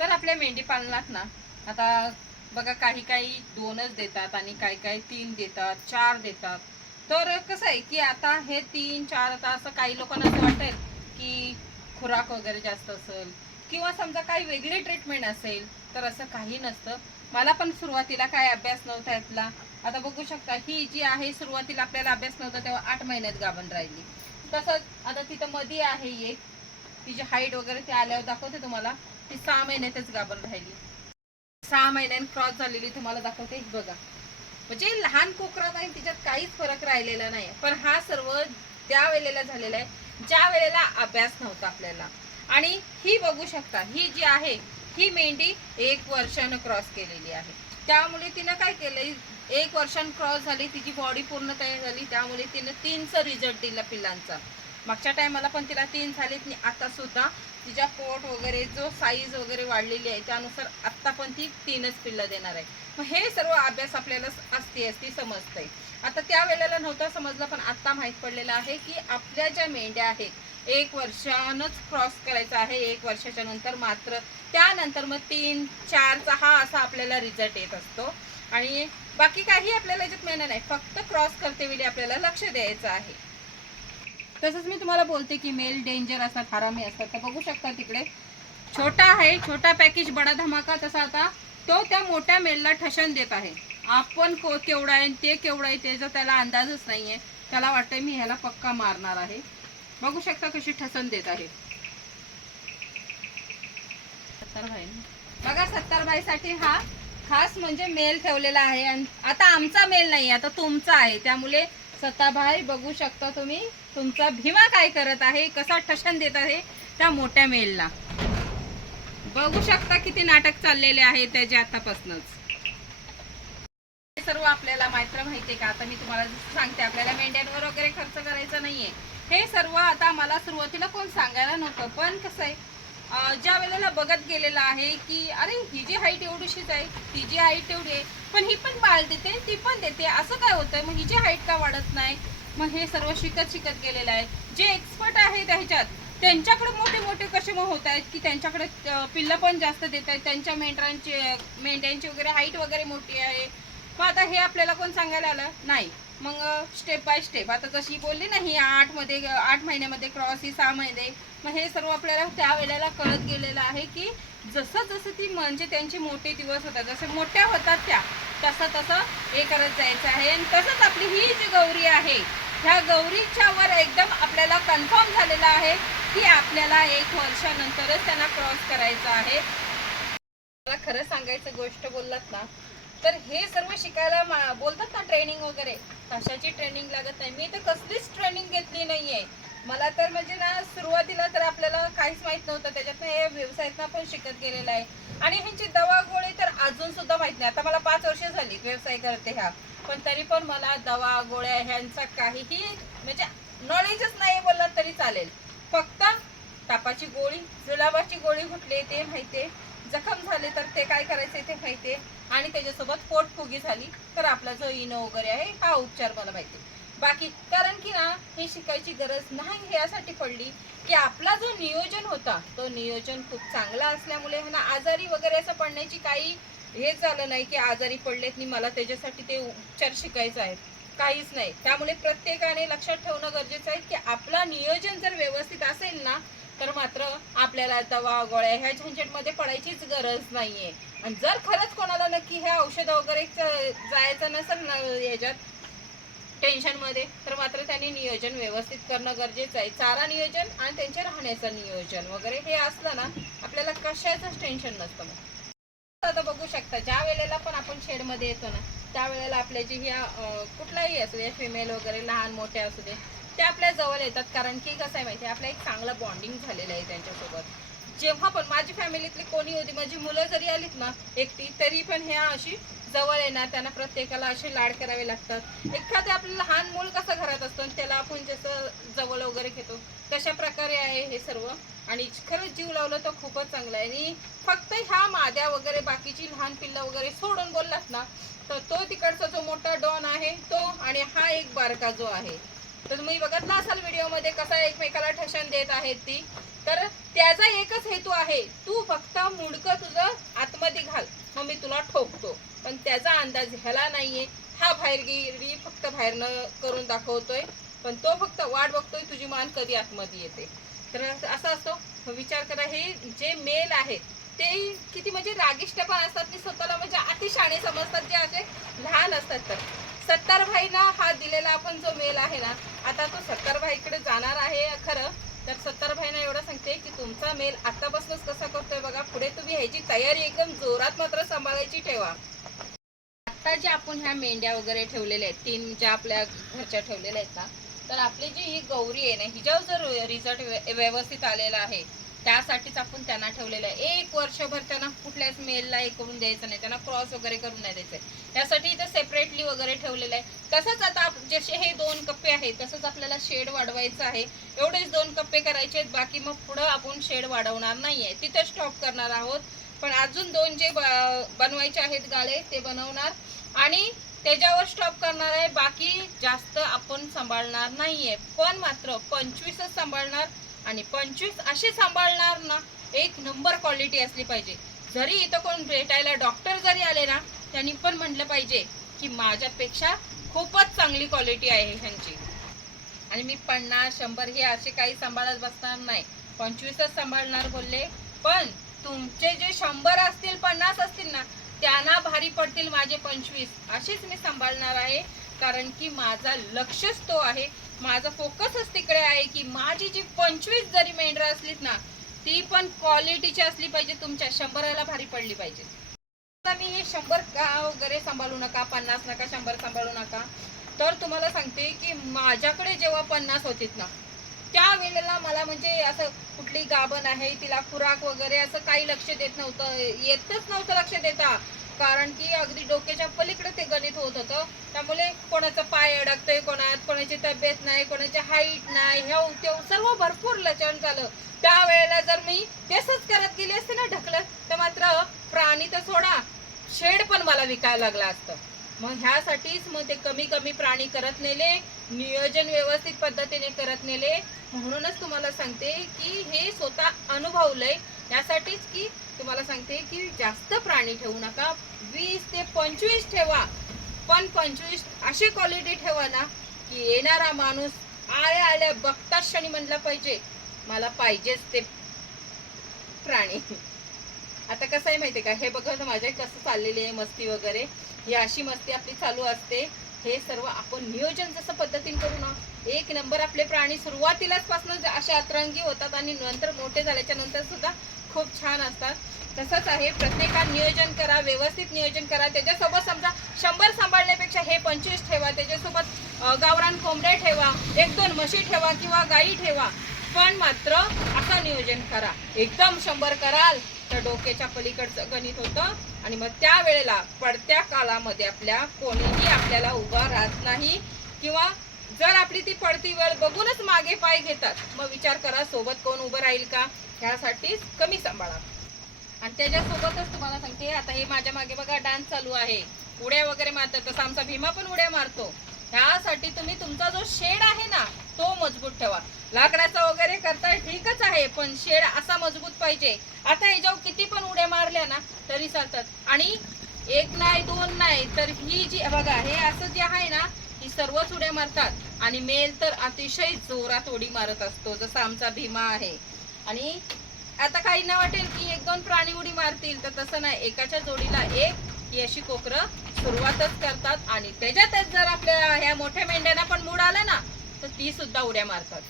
तर आपल्या मेंढी पालनात ना आता बघा काही काही दोनच देतात आणि काही काही तीन देतात चार देतात. तर कसं आहे की आता हे तीन चार आता असं काही लोकांना असं वाटेल की खुराक वगैरे जास्त असेल किंवा समजा काही वेगळी ट्रीटमेंट असेल तर असं काही नसतं. मला पण सुरुवातीला काय अभ्यास नव्हता यातला. आता बघू शकता ही जी आहे सुरुवातीला आपल्याला अभ्यास नव्हता तेव्हा आठ महिन्यात गाभण राहिली. तसंच आता तिथं मध्ये आहे एक. तिची हाईट वगैरे ते आल्यावर दाखवते तुम्हाला. ती सहा महिन्यातच गाभण राहिली. सहा महिन्याने क्रॉस झालेली तुम्हाला दाखवते बघा. म्हणजे लहान कोकरात आहे तिच्यात काहीच फरक राहिलेला नाही पण हा सर्व त्या वेळेला झालेला आहे ज्या वेळेला अभ्यास नव्हता आपल्याला. आणि ही बघू शकता ही जी आहे ही मेंढी एक वर्षानं क्रॉस केलेली आहे. त्यामुळे तिनं काय केलं एक वर्षानं क्रॉस झाली तिची बॉडी पूर्ण तयार झाली त्यामुळे तिनं तीनचा रिझल्ट दिला पिल्लांचा. मागच्या टायमाला पण तिला तीन झालेत आणि आता सुद्धा तिच्या पोट वगैरे जो साईज वगैरे वाढलेली आहे त्यानुसार आत्ता पण ती तीनच पिल्लं देणार आहे. मग हे सर्व अभ्यास आपल्याला असती असती समजतंय. आता त्या वेळेला नव्हतं समजलं पण आत्ता माहीत पडलेलं आहे की आपल्या ज्या मेंढ्या आहेत एक वर्षानच क्रॉस करायचा आहे एक वर्षाच्या नंतर मात्र त्यानंतर मग तीन चारचा हा असा आपल्याला रिझल्ट येत असतो. आणि बाकी काही आपल्याला याच्यात मिळणार नाही. फक्त क्रॉस करते वेळी आपल्याला लक्ष द्यायचं आहे. तसंच मी तुम्हाला बोलते की मेल डेंजर असतात हरामी असतात तर बघू शकता तिकडे. छोटा आहे छोटा पॅकेज बडा धमाका तसा आता. तो त्या मोठ्या मेलला ठशन देत आहे. आपण को केवढा आहे ते केवढं आहे त्याचा त्याला अंदाजच नाहीये त्याला वाटतंय मी ह्याला पक्का मारणार आहे. बघू शकता कशी ठसन देत आहे. सत्तारभाई बघा सत्तारभाईसाठी हा खास म्हणजे मेल ठेवलेला आहे. आणि आता आमचा मेल नाही आता तुमचा आहे. त्यामुळे सताभाई बघू शकता तुम्ही तुमचा भीमा काय करत आहे कसा ठशन देत आहे त्या मोठ्या मेलला बघू शकता किती नाटक चाललेले आहे त्याचे आतापासूनच. हे सर्व आपल्याला मात्र माहितीये का? आता मी तुम्हाला सांगते आपल्याला मेंढ्यांवर वगैरे खर्च करायचा नाहीये. हे सर्व आता मला सुरुवातीला कोण सांगायला नव्हतं पण कसं आहे ज्या वेळेला बघत गेलेलं आहे की अरे ही जी हाईट एवढीशीच आहे ती जी हाईट एवढी आहे पण ही पण बाळ देते ती पण देते असं काय होतंय? मग हिची हाईट का वाढत नाही? मग हे सर्व शिकत शिकत गेलेलं आहे जे एक्सपर्ट आहेत ह्याच्यात त्यांच्याकडे मोठे मोठे कसे मग होत आहेत की त्यांच्याकडे पिल्लं पण जास्त देत आहेत त्यांच्या मेंढरांची मेंढ्यांची वगैरे हाईट वगैरे मोठी आहे मग आता हे आपल्याला कोण सांगायला आलं? नाही. मग स्टेप बाय स्टेप आता जशी बोलली ना ही आठमध्ये आठ महिन्यामध्ये क्रॉस ही सहा महिने. मग हे सर्व आपल्याला त्या वेळेला कळत गेलेलं आहे की जसं जसं ती म्हणजे त्यांचे मोठे दिवस होतात जसे मोठ्या होतात त्या तसं तसं हे करत जायचं आहे. आणि तसंच आपली ही जी गौरी आहे ह्या गौरीच्या वर एकदम आपल्याला कन्फर्म झालेलं आहे की आपल्याला एक वर्षानंतरच त्यांना क्रॉस करायचं आहे. मला खरं सांगायचं गोष्ट बोललात ना तर हे सर्व शिकायला मा- बोलतात ना ट्रेनिंग वगैरे. कशाची ट्रेनिंग लागत नाही? मी तर कसलीच ट्रेनिंग घेतली नाहीये. मला तर म्हणजे ना सुरुवातीला तर आपल्याला काहीच माहीत नव्हतं. त्याच्यातनं हे व्यवसायातनं पण शिकत गेलेलं आहे. आणि ह्यांची दवा गोळी तर अजून सुद्धा माहीत नाही. आता मला पाच वर्ष झाली व्यवसाय करते ह्या पण तरी पण मला दवा गोळ्या ह्यांचा काहीही म्हणजे नॉलेजच नाही बोललात तरी चालेल. फक्त तापाची गोळी जुलाबाची गोळी कुठली ते माहिती जखम झाले तर ते काय करायचे ते माहिती आणि त्याच्यासोबत पोटफुगी झाली. तर आपला जो इनो वगैरे आहे हा उपचार मला माहिती बाकी कारण की ना हे शिकायची गरज नाही हे यासाठी पडली की आपला जो नियोजन होता तो नियोजन खूप चांगला असल्यामुळे ना आजारी वगैरे असं पडण्याची काही हे झालं नाही की आजारी पडलेत आणि मला त्याच्यासाठी ते उपचार शिकायचं आहेत. काहीच नाही. त्यामुळे प्रत्येकाने लक्षात ठेवणं गरजेचं आहे की आपला नियोजन जर व्यवस्थित असेल ना तर मात्र आपल्याला दवा गोळ्या ह्या झंझटमध्ये पडायचीच गरज नाही आहे आणि जर खरंच कोणाला नक्की हे औषधं वगैरे जायचं नसेल ना याच्यात टेन्शनमध्ये तर मात्र त्यांनी नियोजन व्यवस्थित करणं गरजेचं आहे. चारा नियोजन आणि त्यांच्या राहण्याचं नियोजन वगैरे हे असलं ना आपल्याला कशाचंच टेन्शन नसतं मग. आता बघू शकता ज्या वेळेला पण आपण शेडमध्ये येतो ना त्यावेळेला आपल्या जी ह्या कुठलाही असू दे फिमेल वगैरे लहान मोठे असू दे ते आपल्या जवळ येतात. कारण की कसं आहे माहिती आहे आपलं एक चांगलं बॉन्डिंग झालेलं आहे त्यांच्यासोबत. जेव्हा पण माझी फॅमिलीतली कोणी होती माझी मुलं जरी आलीत ना एकटी तरी पण ह्या अशी जवळ येणार त्यांना प्रत्येकाला असे लाड करावे लागतात. एखादं आपलं लहान मूल कसं घरात असतं त्याला आपण जसं जवळ वगैरे घेतो तशा प्रकारे आहे हे सर्व. आणि खरंच जीव लावलं तर खूपच चांगलं आहे. आणि फक्त ह्या माद्या वगैरे बाकीची लहान पिल्लं वगैरे सोडून बोललात ना तर तो तिकडचा जो मोठा डॉन आहे तो आणि हा एक बारका जो आहे. तर तुम्ही बघितला असाल व्हिडिओमध्ये कसा एकमेकाला ठशन देत आहेत ती. तर त्याचा एकच हेतू आहे तू फक्त मुडकं तुझं आतमध्ये घाल. मग मी तुला ठोकतो. पण त्याचा अंदाज ह्याला नाहीये. हा बाहेरगिरी फक्त बाहेरनं करून दाखवतोय. पण तो फक्त वाट बघतोय तुझी मान कधी आतमध्ये येते. तर असं असतो. विचार करा हे जे मेल आहे ते किती म्हणजे रागिष्ट पण असतात. ते स्वतःला म्हणजे अतिशाणे समजतात जे असे लहान असतात तर. सत्तार भाईना हा दिलेला आपण जो मेल आहे ना आता तो सत्तार भाईकडे जाणार आहे खरं. तर सत्तार की तुमचा मेल आतापासूनच कसा करतोय बघा. पुढे तुम्ही ह्याची तयारी एकदम जोरात मात्र सांभाळायची ठेवा. आता जे आपण ह्या मेंढ्या वगैरे ठेवलेल्या आहेत तीन ज्या आपल्या घरच्या ठेवलेल्या आहेत ना तर आपली जी ही गौरी आहे ना हिच्यावर जर रिझल्ट व्यवस्थित आलेला आहे त्यासाठीच आपण त्यांना ठेवलेलं आहे. एक वर्षभर त्यांना कुठल्याच मेलला हे करून द्यायचं नाही. त्यांना क्रॉस वगैरे करून नाही द्यायचं त्यासाठी इथं सेपरेटली वगैरे ठेवलेलं आहे. तसंच आता जसे हे दोन कप्पे आहेत तसंच आपल्याला शेड वाढवायचं आहे. एवढेच दोन कप्पे करायचे आहेत. बाकी मग पुढं आपण शेड वाढवणार नाही आहे. तिथं स्टॉप करणार आहोत. पण अजून दोन जे ब- बनवायचे आहेत गाळे ते बनवणार. आणि त्याच्यावर स्टॉप करणार आहे. बाकी जास्त आपण सांभाळणार नाहीये. पण मात्र पंचवीसच सांभाळणार. आणि पंचवीस असे सांभाळणार ना एक नंबर क्वालिटी असली पाहिजे. जरी इथं कोण भेटायला डॉक्टर जरी आले ना त्यांनी पण म्हटलं पाहिजे की माझ्यापेक्षा खूपच चांगली क्वालिटी आहे ह्यांची. आणि मी पन्नास शंभर हे असे काही सांभाळत बसणार नाही. पंचवीसच सांभाळणार बोलले पण तुमचे जे शंभर असतील पन्नास असतील ना त्यांना भारी पडतील माझे पंचवीस. अशीच मी सांभाळणार आहे कारण की माझा लक्षच तो आहे माझा फोकसच तिकडे आहे की माझी जी पंचवीस जरी मेंढरं असलीत ना ती पण क्वालिटीची असली पाहिजे तुमच्या शंभराला भारी पडली पाहिजे. आता मी हे शंभर का वगैरे सांभाळू नका पन्नास नका शंभर सांभाळू नका. तर तुम्हाला सांगते की माझ्याकडे जेव्हा पन्नास होतीत ना त्या वेळेला मला म्हणजे असं कुठली गाभण आहे तिला खुराक वगैरे असं काही लक्ष देत नव्हतं येतच नव्हतं लक्ष देता. कारण की अगदी डोक्याच्या पलीकडे ते गणित होत होतं. त्यामुळे कोणाचा पाय अडकतोय कोणात कोणाची तब्येत नाही कोणाची हाईट नाही ह्या ते सर्व भरपूर लचन झालं. त्यावेळेला जर मी तेच करत गेली असते ना ढकलत तर मात्र प्राणी तर सोडा शेड पण मला विकायला लागला असतं. मग ह्यासाठीच मग ते कमी कमी प्राणी करत नेले नियोजन व्यवस्थित पद्धतीने करत नेले. म्हणूनच तुम्हाला सांगते की हे स्वतः अनुभवलंय. यासाठीच की तुम्हाला सांगते की जास्त प्राणी ठेवू नका. वीस ते पंचवीस ठेवा. पण पंचवीस अशी क्वालिटी ठेवा ना की येणारा माणूस आल्या आल्या बघता क्षणी म्हणला पाहिजे मला पाहिजेच ते प्राणी. आता कसं आहे माहितीये का? हे बघा माझ्या कसं चाललेली आहे मस्ती वगैरे. ही अशी मस्ती आपली चालू असते. हे सर्व आपण नियोजन जसं पद्धतीने करू ना एक नंबर आपले प्राणी सुरुवातीलाच पासून असे अतरंगी होतात आणि नंतर मोठे झाल्याच्यानंतर सुद्धा खूप छान असतात. तसंच आहे प्रत्येकात नियोजन करा व्यवस्थित नियोजन करा. त्याच्यासोबत समजा शंभर सांभाळण्यापेक्षा हे पंचवीस ठेवा त्याच्यासोबत गावरान कोंबड्या ठेवा एक दोन म्हशी ठेवा किंवा गाई ठेवा. पण मात्र असं नियोजन करा. एकदम शंभर कराल तर डोक्याच्या पलीकडचं गणित होतं आणि मग त्या वेळेला पडत्या काळामध्ये आपल्या कोणीही आपल्याला उभा राहत नाही किंवा जर आपली ती पडती वेळ बघूनच मागे पाय घेतात मग विचार करा सोबत कोण उभं राहील का? ह्यासाठीच कमी सांभाळा. आणि त्याच्यासोबतच तुम्हाला सांगते आता हे माझ्या मागे बघा डान्स चालू आहे. उड्या वगैरे मारतात. तसं आमचा भीमा पण उड्या मारतो. ह्यासाठी तुम्ही तुमचा जो शेड आहे ना तो मजबूत ठेवा. लाकडाचा वगैरे करता ठीकच आहे पण शेड असा मजबूत पाहिजे. आता ह्याच्यावर किती पण उड्या मारल्या ना तरी चालतात. आणि एक नाही दोन नाही तर ही जी बघा हे असं जे आहे ना ही सर्वच उड्या मारतात. आणि मेल तर अतिशय जोरात उडी मारत असतो जसा आमचा भीमा आहे. आणि आता काहींना वाटेल की एक दोन प्राणी उडी मारतील तर तसं नाही. एकाच्या जोडीला एक ही अशी कोकरं सुरुवातच करतात आणि त्याच्यातच जर आपल्या ह्या मोठ्या मेंढ्यांना पण मूड आला ना तर ती सुद्धा उड्या मारतात.